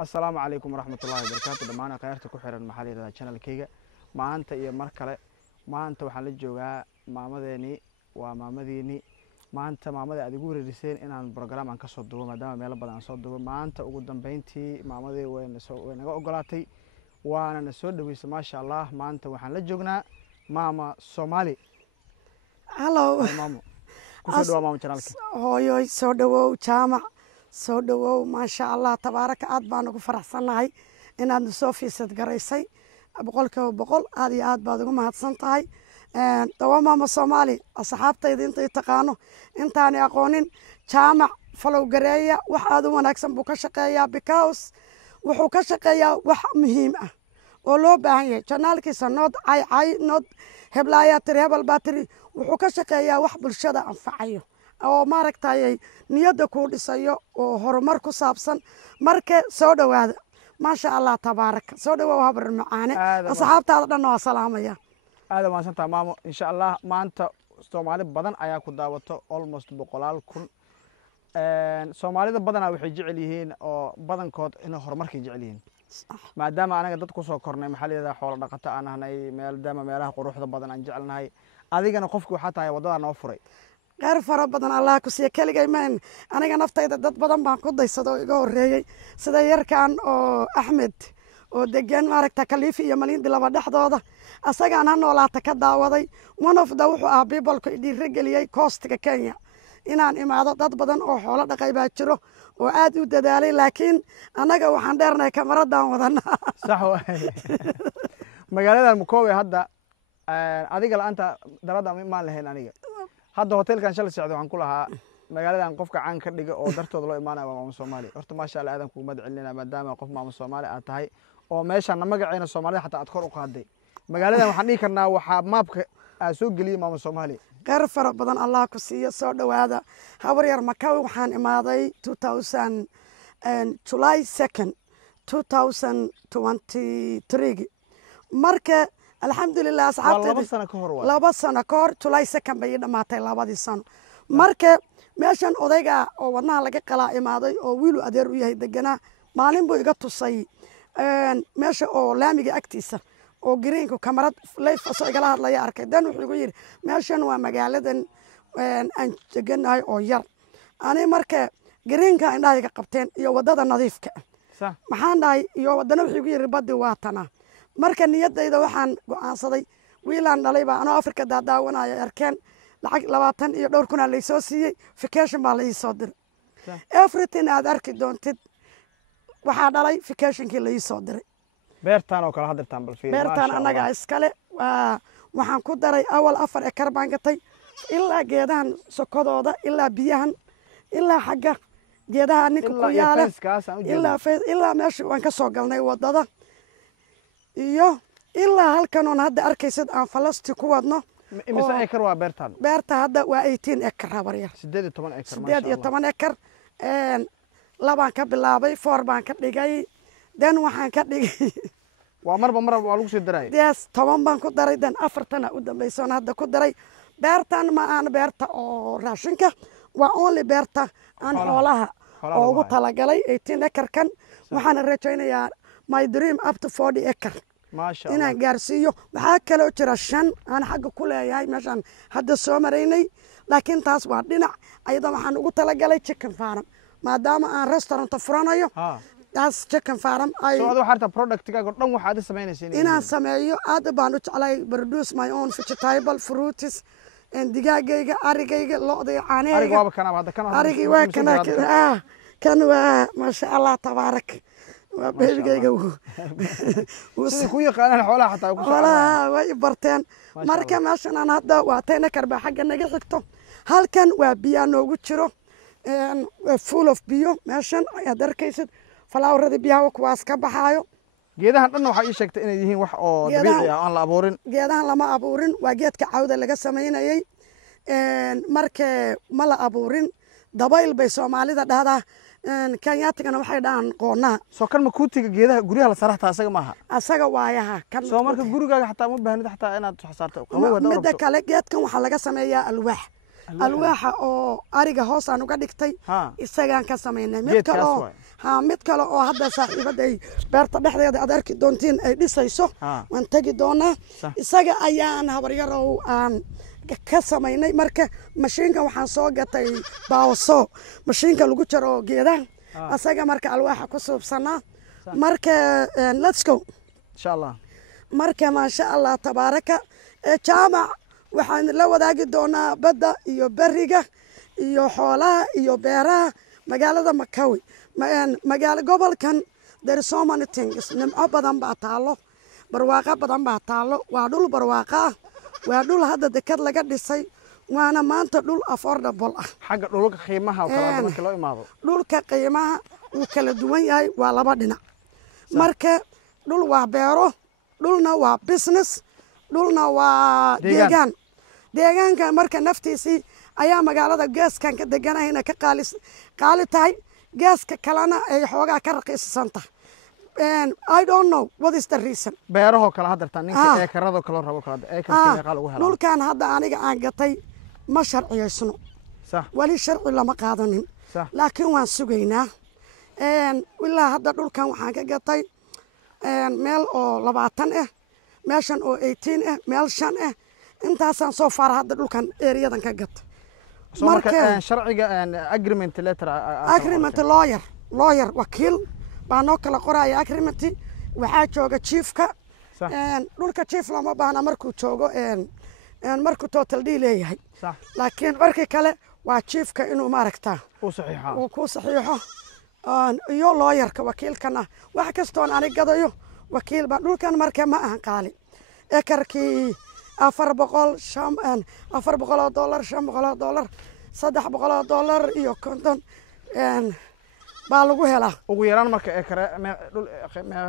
السلام عليكم ورحمة الله وبركاته. دمانا قيرتك وحيران محلي هذا channel كيجا ما أنت يا مركلة ما أنت وحنا الجوجا ما مدني وما مديني ما أنت ما مدي أديقول الرسالة إن البرنامج عن كسر ما دام ميلا بدأ نصد ما أنت وقدام بنتي ما مدي وين قلاتي وأنا نسود ويس ما شاء الله ما أنت وحنا الجوجنا ماما سومالي. Hello. ماما كسر ماما channel كي. هاي سودو جامع سودو ما شاء الله تبارك عاد بانو فرحسناهي inaad soo fiisad garaysay boqolkiiba boqol aad iyo aad baad ugu mahadsan tahay maama Soomaali asxaabtayda inta ay taqaano intaani aqoonin jaamac falow gareeya wax aad u wanaagsan buu ka shaqeeyaa because wuxuu ka shaqeeyaa wax muhiim ah oo loo baahan yahay channelkiisa nood heblaaya hebel battery wuxuu ka shaqeeyaa wax bulshada anfacayo oo maaragtay niyada ku dhisayo oo horumar ku saabsan marka soo dhawaada ما شاء الله تبارك سودا وهبر المعاني أصحابتي هذا دنا سلامية هذا ما سنت مامو إن شاء الله ما أنت سومالي بدن أيا كداوته almost بقلال كل سومالي ده بدن أو حيجي عليهن أو بدن كود إنه هرمرك يجي عليهن ما دام أنا قدرت كوسو كورني محلي ذا حول دقة أنا هناي ميل دام ميله قروح ده بدن أنجعلنا هاي هذيك أنا قفك وحتى هاي وضع نوفري غير فرب بدن الله كسي كل جاي من أنا جنفت إذا دت بدن بانكود يصدق يقول رأي صدق يركان أو أحمد ودجان مارك تكليف يملين دلا بدح هذا أصلا أنا ولا تكدا وضي one of the people كدي رجلي كوست ككينيا إن أنا ما هذا دت بدن أو حوله دقي باتشرو وعاد ودالي لكن أنا جو حندرنا كاميرا دام وضنا صح مقالة المكوي هذا هذيك أنت درada ما لهن أنيق هذا هوتيل كان شل سعد عن كلها مقالة عن قفك عن كرديق أو درت وضلوا إيمانا مع Soomaali horta ما شاء الله آدم كومد علينا ما دام قف مع Soomaali أتهاي أو ماشي أنا ما قعينا Soomaali حتى أدخل وقادي مقالة وحني كنا وحاب ما بك أسوق لي مع Soomaali غير فرق بدن الله كسي صعد وهذا هورير مكاوي وحان إمادي 2000 July 2nd 2023 مركه الحمد لله أصحابتي لابد سنة كور تلاقي سكان بيد ما تلا بدي سنة مركب ماشان أوديجا أو ودنا لقى قلا إمادي أو ويلو أدير وياه دجنا معلم بيجا تصي ماشى أو لامي أكتيسة أو جرين كو كاميرات ليف أصلا قلا هذا يا أركي دانو حلوين ماشان ومجالدن أن جنا هاي أو ير أنا مركب جرين كان ده قبتين يودد النظيف ك صح محان ده يودنا حلوين بدي واتنا marka niyadayda waxaan go'aansaday wiilaan dhalay baa anoo Afrika daadaawanaya arkeen lacag 20 iyo dhowr kun la soo siiyay vacation baa la ii soo diray everything aad arki doontid waxa dhalay vacationkii la ii soo diray beertaan oo kala hadirtaan bal fiir beertaan anaga iskale waxaan ku daray awal 4 ekar baan gatay ilaa geedahan sokodooda ilaa biyahan ilaa xagga geedaha ninka ku yaala ilaa meesha waan ka soo galnay wadada iyo ilaa halkan oo hadda arkaysid aan falasti ku wadno imisa ekar waa beertan beerta hadda waa 18 ekar habarya 18 ekar ma sha Allah 18 ekar labaan ka bilaabay 4 baan ka dhigay dan waxaan ka dhigay waa marba waa lagu soo diray yes 10 baan ku daray dan 4 u dambaysoon hadda ku daray beertan ma aan beerta oo raashinka waa only beerta aan xoolaha oo ugu talagalay 18 ekar kan waxaan rajaynayaa my dream up to 40 acre ما شاء الله إن جارسيو وحكى له ترى شن أنا حق كله هاي مثلا هذا السومريني لكن تاس واردنا أيضا وحنا قلت له قال chicken farm ما دام أنا ريستورانت فرانيو تاس chicken farm أي سو هذا حتى product كذا قلنا واحد سمعنا سيني أنا سمعيه هذا بانوش على produce my own vegetable fruits and دجاجة أريجة لقطة عني أريجة وابكنا هذا كان أريجة وكنا كان ما شاء الله تبارك وبيجيجو وسكوي قانا حولها حتى يكون ولا ويبرتين مركا ماشان أنا هذا واتينا كربا حاجة نجحتهم هل كان وبيانو وتشرو full of بيو ماشان يقدر كيسد فلا ورد بيها وكواس كبحايو جيدها أنه حقيقي شكت إن يجين وح أو طبيعي أنا لابورين جيدها لما أبورين وجيت كعودة لقى سمينا يي مركا ملا أبورين دبايل بيسومالي هذا كان ياتينا waxay dhaan qoona soo kan ma ku tiga geedaha guriga la saraxta asaga maaha asaga waayaha kan soo marka gurigaaga xataa ma baahnid xataa inaad xasaarto qabow mid kale geedkan waxa laga sameeyaa alwaaxa oo ariga hoos aan uga dhigtay isagaan ka sameeynay mid kale ها mid kale oo hadda saaxiibada ay beerta dhexdeeda aad arki doontiin ay dhisayso waan tagi doonaa isaga ayaan habaryarow aan ka samaynay marka mashiinka waxaan soo gatay baawaso mashiinka lagu jaro geedaha asaga marka alwaaxa ku suubsanaa marka let's go insha allah marka maasha allah tabaaraka jaamac waxaan la wadaagi doonaa badda iyo beriga iyo xoolaha iyo beeraha magaalada Makawi magaalo gobolkan there is so many things nimco badan baa taalo barwaaqo badan baa taalo waa dhul barwaaqo waa dhul hadda dekad laga dhisay waana maanta dhul affordable ah xagga dhulka qiimaha oo kala marka loo imaado dhulka qiimaha uu kala duwan yahay waa laba dhinac marka dhul waa beero dhulna waa business dhulna waa deegaanka marka naftiisii ayaa magaalada geeskan ka deganayna ka qaali tahay geeska kalena ay xoogaa ka raqiisan tahay I don't know what is the reason beeraho kala hadartan ninka eekarado kala rabo kala eekarka meeqa lagu helo dhulkan hadda aniga aan gatay ma sharciyeysno صح wali sharci lama qaadanin laakiin waan sugaynaa ilaa hadda dhulkan waxaan ka gatay meel oo 20 ah meeshan oo 18 ah meel 5 ah intaasaan soo faar hadda dhulkan ereyadan ka gatay marka sharciga agreement letter lawyer wakiil baa noo kala qoraya agreement waxaa jooga chiefka dhulka chief lama baahna markuu joogo markuu total deal leeyahay laakiin markii kale waa chiefka inuu maaragtaa uu ku saxiixo iyo lawyerka wakiilkana wax kastoon ani gadayo wakiil baa dhulkan marka ma ahan qaali ekarkii $400 $500 $300 iyo konton baa lagu helaa ugu yaraan marka ekar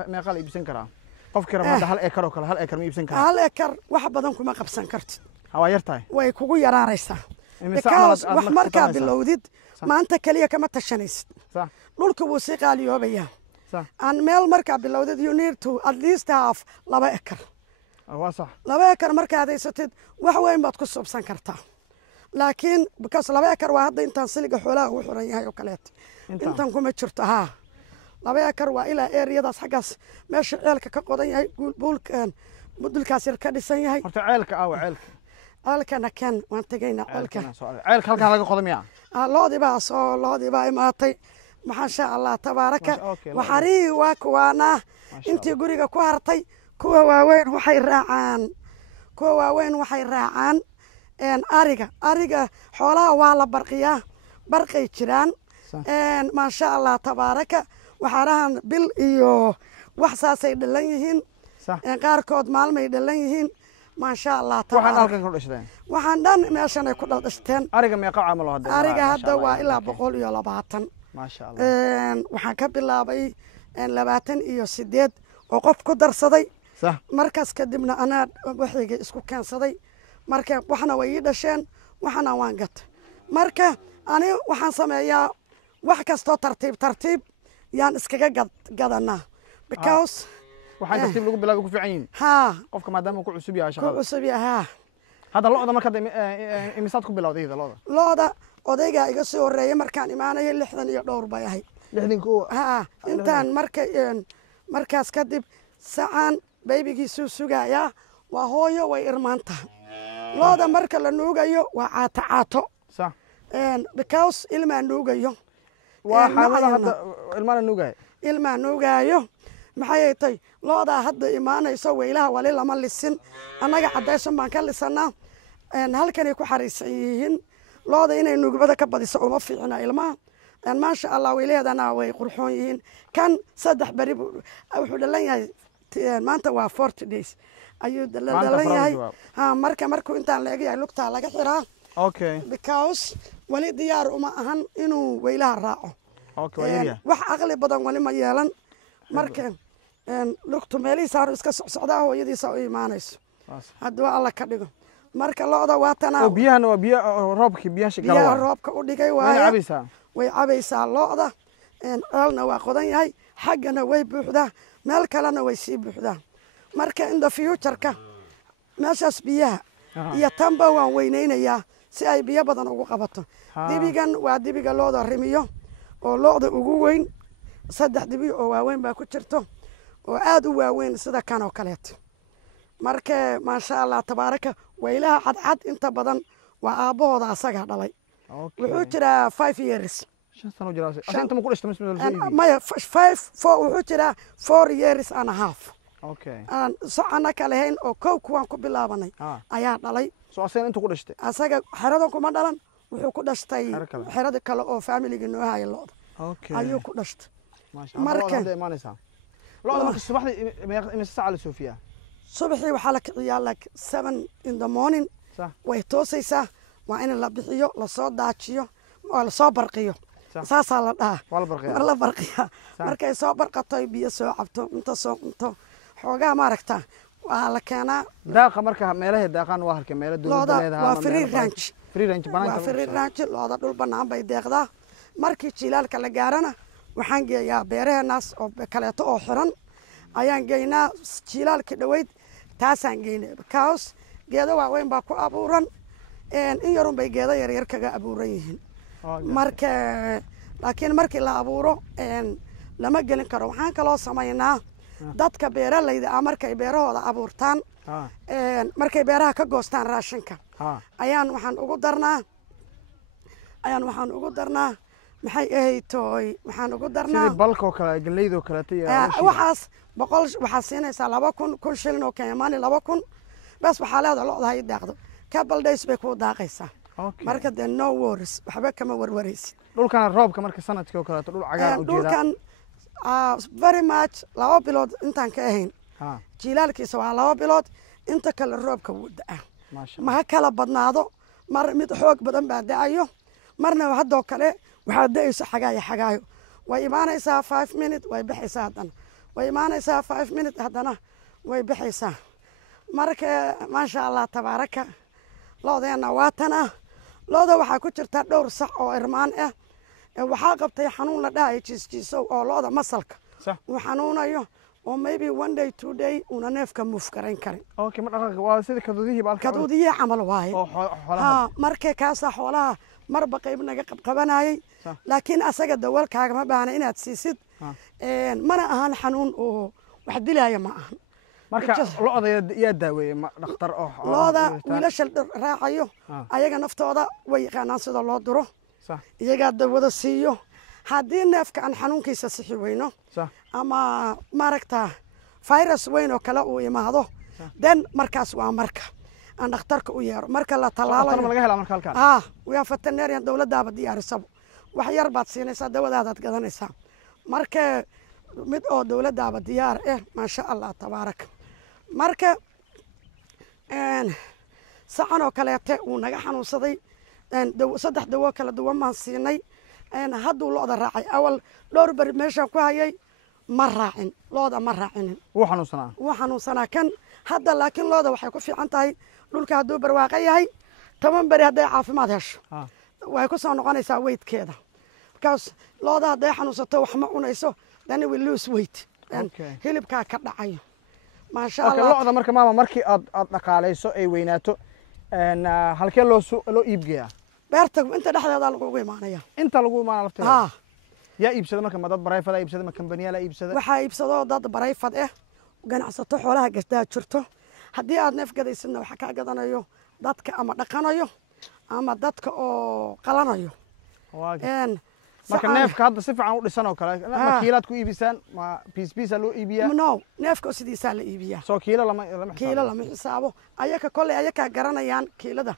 meeqa la iibsan karaa qofkii rabada hal ekar oo kale hal ekar ma iibsan karaa hal ekar wax badan kuma qabsan kartid waa yartahay way kugu yaraanaysaa because wax markaa bilowdid maanta kaliya kama tashanaysid dhulka wuu sii qaaliyoobayaa aan meel markaa bilowdid you need to at least have 2 ekar waa sax 2 ekar markaad haysatid wax weyn baad ku subsan kartaa laakiin because 2 ekar waa hadda intaan siliga xoolaha ugu xiran yahay oo kaleeto intan kuma jirto 2 ekar waa ilaa ereyadaas xaggaas meesha ceelka ka qodan yahay buulkan mudulkaas yar ka dhisan yahay horta ceelka ceelkana kan waan tagaynaa ceelka halkan laga qodo loodii baa imaatay maxaa allah tabaaraka waxarii waa kuwaana intii guriga ku hartay kuwa waaweyn waxay raacaan ariga xoolaha waa la barqay jiraan maasha allah tabaaraka waxaarahan bil iyo wax saasay dhalan yihiin qaarkood maalmay dhalan yihiin maasha allah waxaan halkan ku dhashteen waxaan dhan meeshan ay ku dhashteen ariga meeqa camal hadda ariga hadda waa ilaa 120 maasha allah waxaan ka bilaabay 28 oo qof ku darsaday markaas kadibna anaa waxiga isku keensaday marka waxna way ii dhasheen waxna waan gatay marka ani waxaan sameeyaa wax kasto tartiib yaan iskaga gadanaa because waxaan tartiib lagu bilaabo ku fiican yihiin qofka maadaama ku cusub yahay shaqada hadda looda marka imisaad ku bilowday looda odayga iga soo horeeyay markaan imaanay 60 iyo dhowr bay ahay 60 intaan markaas kadib sacaan baybigiisu sugaya waa hooyo way irmaanta looda marka la nuugayo waa caato because ilma nuugayo waa xaalada hadda ilma nuugayo maxay tahay looda hadda imaanayso weylaha wali lama lisin annaga cadaysan baan ka lisanaa halkan ay ku xariisan yihiin looda inay nuugbada ka badiso uma fiicna ilmaha maasha allah weyleedana way qurxoon yihiin kan 3 bari wuxuu dhalan yahay maanta waa 40 days ayuu dhalan yahay markuu intaan la eegay lugta laga xiraa because wali diyaar uma ahan inuu weylaha raaco wax aqli badan wali ma yeelan marka lugtu meelihiisa iska socdaa hooyadiisa u imaanayso hadduu alla ka dhigo marka looda waa tanaa biyahana waa biyo roobkii biyaha roobka u dhigay way cabaysaa looda ceelna waa qodan yahay xaggana way buuxdaa meel kalena way sii buuxdaa marka in the future-ka meeshaas biyaha iyo tanba waan weynaynayaa si ay biyo badan ugu qabato dibigan waa dibiga looda rimiyo oo looda ugu weyn saddex dibi oo waaweyn baa ku jirto oo aad u waaweyn sida kan oo kaleeto marka maasha allah tabaaraka weylaha cadcad inta badan waa aabbahooda asaga dhalay wuxuu jiraa 5 years 5 sano jiraa inta ma ku dhashtay misma maya 4 wuxuu jiraa 4 years and a half aan socona kale hayn oo kow kuwaan ku bilaabanay ayaa dhalay soo asaga inta ku dhashtay asaga xeradan kuma dhalan wuxuu ku dhashtay xerada kale oo familiga noo haya looda ayuu ku dhashtay marka looda marka subaxdii imisa saac la soofiyaa subaxii waxaa la kiciyaa like 7 in the morning way toosaysaa waa in la bixiyo lasoo daajiyo oo lasoo barqiyo saasaa la dhahaa la barqiyaa markay soo barqato biyo soo cabto inta soo cunto xoogaa maaragtaa waa la keenaa daaqa marka meelaha daaqan waa halka meelo dawladda leedahay waa free range banaanka waa free range looda dhul banaan bay deeqdaa markii jilaalka la gaarana waxaan geeyaa beeraheenaas oo kaleeto oo xiran ayaan geynaa jilaalka dhaweyd taasaan geynaa because geedo waaweyn baa ku abuuran in yarun bay geedo yaryar kaga abuuran yihiin marka laakiin markii la abuuro lama gelin karo waxaan kaloo samaynaa dadka beeralayda ah markay beerahooda abuurtaan markay beeraha ka goostaan raashinka ayaan waxaan ugu darnaa maxay ahayd tooy waxaan ugu darnaa sidii balkoo kale galeydoo kaleeto waxaas 100 waxaa siinaysaa 2,000 shilin oo Kenya 2,000 bas waxaa leedahay looda hay daaqdo couple days bay ku daaqaysaa marka de no worries waxba kama warwaraysid dhulkan roobka marka sanadkii oo kaleeto dhul cagaar u jeeda dhulkan very much 2 bilood intaan ka ahayn jilaalkiisa waa 2 bilood inta kale roobka wuu da'aa ma kala badnaado mar mid xoog badan baa da'ayo marna haddoo kale waxaa da'ayso xagaayo way imaanaysaa 5 minutes way bixaysaa haddana way imaanaysaa 5 minutes haddana way bixaysaa marka maasha allah tabaaraka loodeena waatana looda waxaa ku jirta dhowr sax oo irmaan ah waxaa qabtay xanuun la dhahay jiisjiisow oo looda masalka uu xanuunayo oo maybe 1 day 2 day una neefka move karayn karin ma dhaqaaq waa sida kaduudihii camal waaye marka kaasa xoolaha marba qayb naga qabqabanayay laakiin asaga dawalkaaga ma baahna inaad siisid mana ahan xanuun oo wax dilaya ma ahan marka looda yaa daaweeyay dhakhtar oo looda wiilasha raacayo ayaga naftooda way yaqaanaan sida loo duro iyagaa dawada siiyo haddii neefka aan xanuunkiisa sixi weyno ama maaragta virus weyn oo kale uu imaado den markaas waa marka aan dhakhtarka u yeero marka la talaalayo laga helaa marka halkaan waa veterinarian dawladdaaba diyaarisaba wax yar baad siinaysaa dawadaadaad gadanaysaa marka mid oo dawladdaaba diyaar maasha allah tabaaraka marka sacan oo kaleete uu naga xanuunsaday 3 dawo kala duwan maan siinay hadduu looda raacay awal dhowr bari meeshaan ku hayay ma raacin looda ma raacinin wuu xanuunsanaa kan hadda laakiin looda waxay ku fiican tahay dhulka hadduu barwaaqo yahay 10 bari hadday caafimaad hesho way ku soo noqonaysaa weydkeeda because looda hadday xanuunsato wax ma cunayso then we lose weight hilibkaa ka dhacayo maasha allah looda marka maama markii aad dhaqaalayso ay weynaato halkee loo iibgeeyaa beerta inta dhexdeeda lagu imaanaya inta lagu imaana lafteeda yaa iibsada marka ma dad barayfad iibsada ma kambaniya la iibsada waxaa iibsado dad barayfad ganacsato xoolaha gasdaa jirto haddii aad neef gadaysidna waxaa kaa gadanayo dadka ama dhaqanayo ama dadka oo qalanayo marka neefka hadda si fiican u dhisan oo kale ma kiilaad ku iibisaan ma piece loo iibiyaa no neefka sidiisaa la iibiyaa soo kiilo lama xisaabo ayaka kolley ayakaa garanayaan kiilada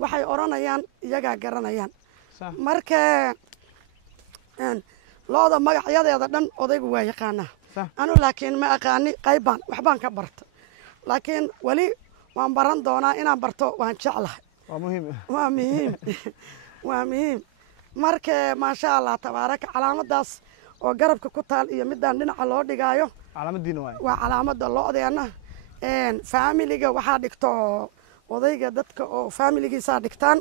waxay oranayaan iyagaa garanayaan marka looda magacyadeeda dhan odaygu waa yaqaanaa anu laakiin ma aqaani qaybaan waxbaan ka barta laakiin weli waan baran doonaa inaan barto waan jeclahay waa muhiim marka maasha allah tabaaraka calaamadaas oo garabka ku taal iyo midaan dhinaca loo dhigaayo waa calaamada loodeena familiga waxaa dhigto odayga dadka oo familigiisaa dhigtaan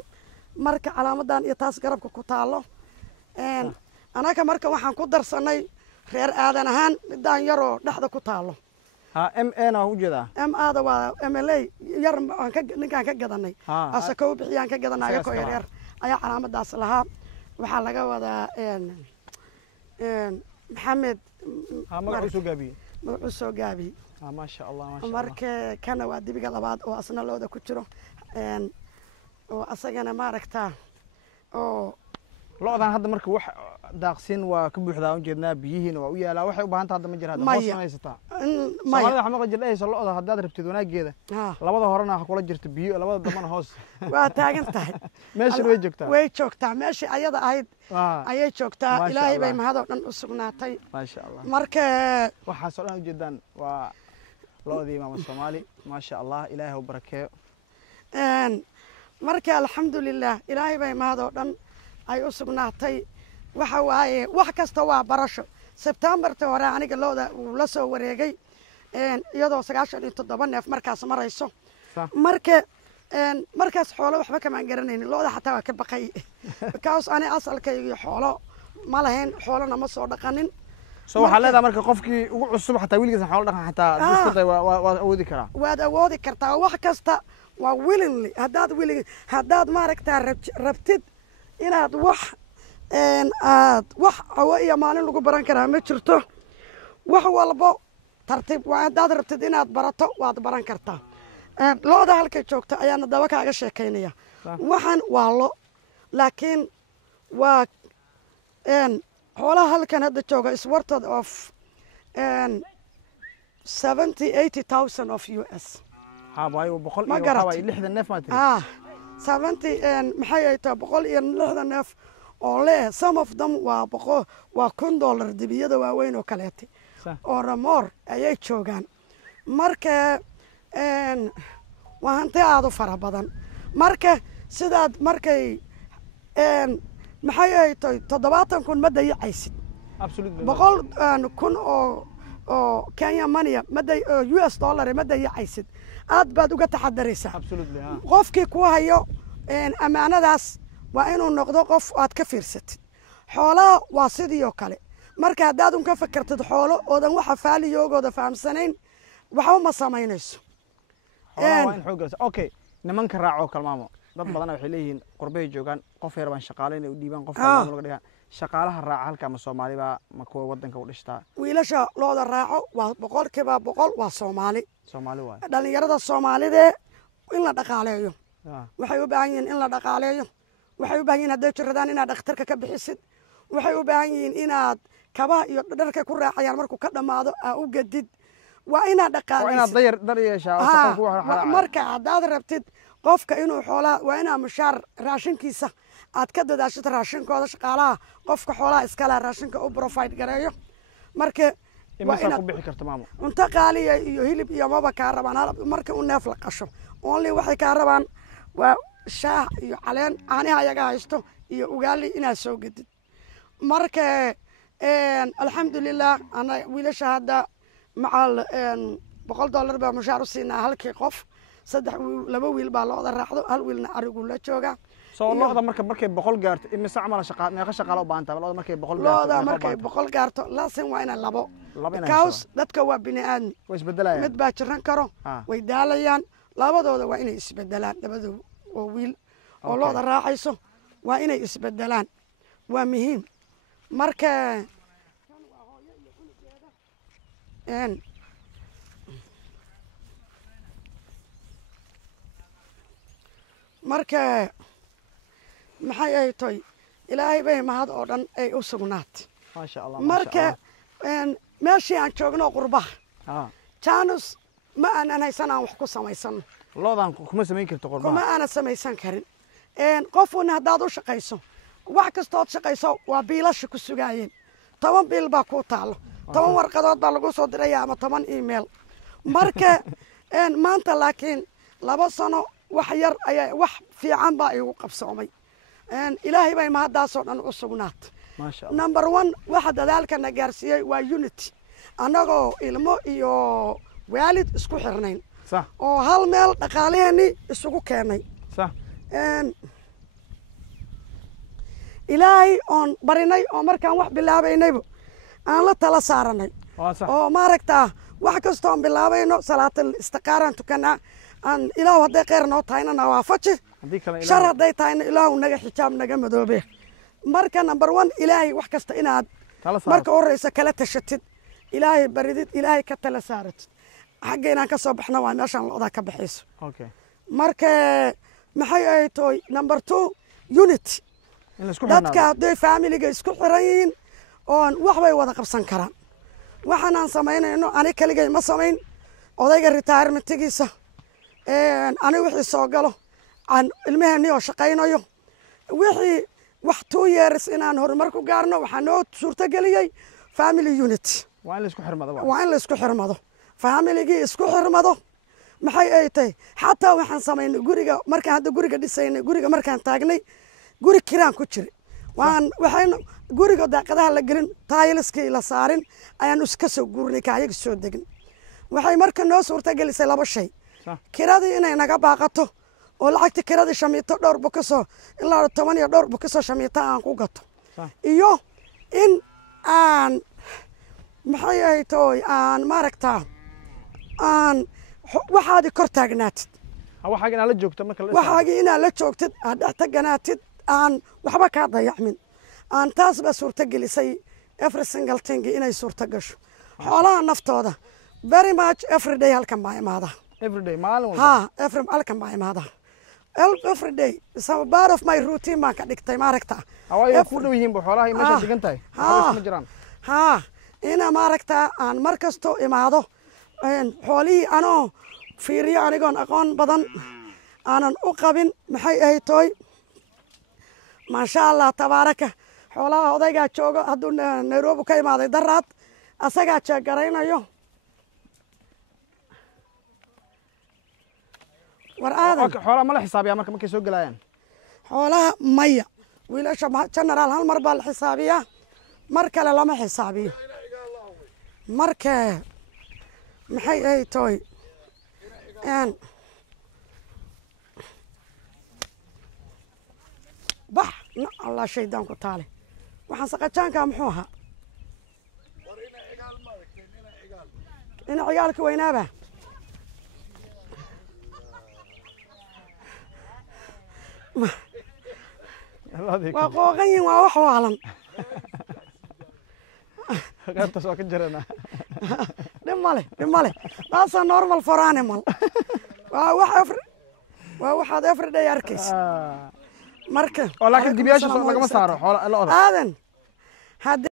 marka calaamadan iyo taas garabka ku taalo anaga marka waxaan ku darsanay reer aadan ahaan midaan yaroo dhexda ku taalo MA-da waa MLA yar ninkaan ka gadanay asakoo bixiyaan ka gadanay ayakoo yaryar ayaa calaamadaas lahaa waxaa laga wadaa maxamed magacu soo gaabiyey magacuu soo gaabiyey maasha allah maasha allah marka kana waa dibiga labaad oo asna looda ku jiro oo asagana maaragtaa oo lo-dan hadda marka wax daaqsin waa ka buuxdaa u jeednaa biyihiina waa u yaalaa waxay u baahan tahay hadda ma jira hadda hoos samaysataa soomaalida waxaa maqla jir dhehaysa lo-da haddaad rabtid wanaageeda labada horena ha kula jirto biyo labada dambana hoos waa taagan tahay meeshan way joogtaa way joogtaa meeshii ayada ahayd ayay joogtaa ilaahay bay mahadoo dhan u sugnaatay maasha allah marka waxaasoo dhan ujeedaan waa lo-dii maama soomaali maasha allah ilaahay ha u barakeeyo marka alxamdulilah ilaahay bay mahadoo dhan ay u sugnaatay waxa waaye wax kasta waa barasho sebtembarta hore aniga looda uu la soo wareegay iyadoo 97 neef markaas marayso marka markaas xoolo waxba kamaan garanaynin looda xataa waa ka baqay because ani asalkayga xoolo ma lahayn xoolona ma soo dhaqanin soo waxaa leedahay marka qofkii ugu cusub xataa wiligiisa xoolo dhaqan xataa dadka waa awoodi karaa waad awoodi kartaa wax kasta waa willingly haddaad maaragtaa rabtid inaad wax cawo iyo maalin lagu baran karaa ma jirto wax walbo tartiib waa haddaad rabtid inaad barato waad baran kartaa looda halkay joogto ayaana daba kaaga sheekaynaya waxaan waa lo laakiin waa xoolaha halkan hadda jooga is worth of 70,000-80,000 of US waayo boqol iyo waxa way 60 neef ma tiri 70 maxay ay tahay 160 neef oo leh some of them waa $1,000 dibiyada waaweyn oo kaleete oo ramoor ayay joogaan marka waa hanti aad u fara badan marka sidaad markay maxay ay tahay 70,000 ma dayacaysid absolutely 100,000 oo Kenya money US dollar ma dayacaysid aad baad uga taxadaraysaa absolutely qofkii ku hayo amaanadaas waa inuu noqdo qof aad ka fiirsatid xoolaha waa sidii oo kale marka haddaad un ka fakartid xoolo oodan waxa faaliyoogooda fahamsanayn waxba ma samaynayso xoolaha waa in xoog galsa okay nimanka raaco kalmaamo dad badan waxay leeyihiin qurbay joogaan qof yar baan shaqaale inay u dhiibaan qof kale laga dhigaa shaqaalaha raaca halka ma Soomaaliba ma kuwa wadanka u dhishtaa wiilasha looda raaco waa 100% waa Soomaali waay dhalinyarada Soomaalida in la dhaqaaleeyo waxay u baahan yihiin in la dhaqaaleeyo waxay u baahan yihiin hadday jiradaan inaad dhakhtarka ka bixisid waxay u baahan yihiin inaad kabaha iyo dharka ku raacayaan markuu ka dhamaado aa u gadid waa inaad dhaqaaleysid waa inaad dar yeeshaa marka haddaad rabtid qofka inuu xoolaha waa inaa mushaar raashinkiisa aad ka dadaashid raashinkooda shaqaalaha qofka xoolaha iskala raashinka u provide gareeyo marka waa inaad ku bixi karto maamo cunto qaaliya iyo hilib iyo maba kaa rabaan marka uu neef la qasho only waxay kaa rabaan waa shaah iyo caleen caanaha ayaga haysto iyo ugaali inaad soo gedid marka alxamdulilah ana wiilasha hadda macal $100 baa mushaar u siinaa halkii qof 2 wiil baa looda raacdo hal wiilna arigu la jooga soo looda markay 100 gaarto imisa camal meeqa shaqaale u baahan tahay looda markay 100 gaarto looda markay 100 gaarto laasin waa ina labo kaus dadka waa bini'aadmi way isbedelayaan mid baa jiran karo way daalayaan labadooda waa inay isbedelaan labadooda oo wiil oo looda raacayso waa inay isbedelaan waa muhiim marka marka maxay ay tahay ilaahay bay mahad oo dhan ay u sugnaatay maasha Allah marka meeshii aan joogno qurbaha janus ma aanan haysan aan wax ku samaysano loodan kuma samayn karto qurbaha kuma aanan samaysan karin qofuna haddaad u shaqayso wax kastood shaqayso waa biilasha ku sugaayeen 10 biil baa ku taalo 10 warqadood baa lagu soo diraya ama 10 email marka maanta laakiin 2 sano wax yar ayaa wax fiican baa igu qabsoomay ilaahay bay mahadaasoo dhan u sugnaatay maasha Allah number 1 waxa dadaalkana gaarsiiyay waa unity annagoo ilmo iyo waalid isku xirnayn صح oo hal meel dhaqaaleeni isugu keenay صح ilaahay oon barinay oo markaan wax bilaabaynayba aan la tala saaranay oo maaragtaa wax kastoo aan bilaabayno salaatul istiqaaran tukana aan ilaahu hadday khayr noo tahayna na waafaji shar hadday tahayna ilaahu naga xijaab naga madoobe marka number 1 ilaahay wax kasta inaad tala saar marka horeysa kala tashatid ilaahay baridid ilaahay ka tala saaratid xagga inaan ka soo baxno waa meeshaan looda ka baxayso okay marka maxay ay tahay number 2 unity in la isku dadka xirnaado hadday familiga isku xiran yihiin oon wax bay wada qabsan karaan waxaan aan samaynayno ani kaligay ma samayn odayga retirementigiisa ani wixii soo galo aan ilmaheenii oo shaqaynayo wixii wax 2 years inaan horumar ku gaarno waxaa noo suurtageliyey family unity waa in la isku xirmado waa in la isku xirmado familigii isku xirmado maxay ay tahay xataa waxaan samaynay guriga markaan hadda guriga dhisaynay guriga markaan taagnay guri kiraan ku jiray waxaan guriga daaqadaha la gelin taayilskii la saarin ayaan iska soo guurnay kaayaga soo degin waxay marka noo suurtagelisay 2 shay kiradii inay naga baaqato oo lacagta kiradii shamiito dhowr bukiso ilaa 10 iyo dhowr bukiso shamiito aan ku gato iyo in aan maxay ay tahay aan maaragtaa aan waxaadi kor taagnaatid waxaaga inaad la joogto marka la waxaaga inaad la joogtid aad dhex taganaatid aan waxba kaa dayacmin aan taas ba suurtagelisay every single thing inay suurta gasho xoolaha naftooda very much every day halkan baa imaada every day maalin walba halkan baa imaada every day is a part of my routine baan ka dhigtay maaragtaa hawaayo ku dhow yihiin xoolaha meesha degan tahay ma jiraan ina maaragtaa aan mar kasto imaado xoolihii anoo fiiriyo anigoon aqoon badan aanan u qabin maxay ahayd tooy maasha allah tabaaraka xoolaha odaygaa joogo hadduu nairobi ka imaaday daraad asagaa jeegaraynayo war aadan xoolaha ma la xisaabiyaa marka markay soo galayaan xoolaha maya wiilasha general hal mar baa la xisaabiyaa mar kale lama xisaabiyo marka maxay ay tahay bax allah shaydaan ku taale waxaan saqajaankaa muxuu ahaa ina cigaalka weynaaba waa qooqan yihin waa wax waalan qaybtaas waa ka jirana dhib male that's a normal for animal waa waxaad every day arkaysa marka oo laakiin dibiyaasha lagama saaro xoola aadan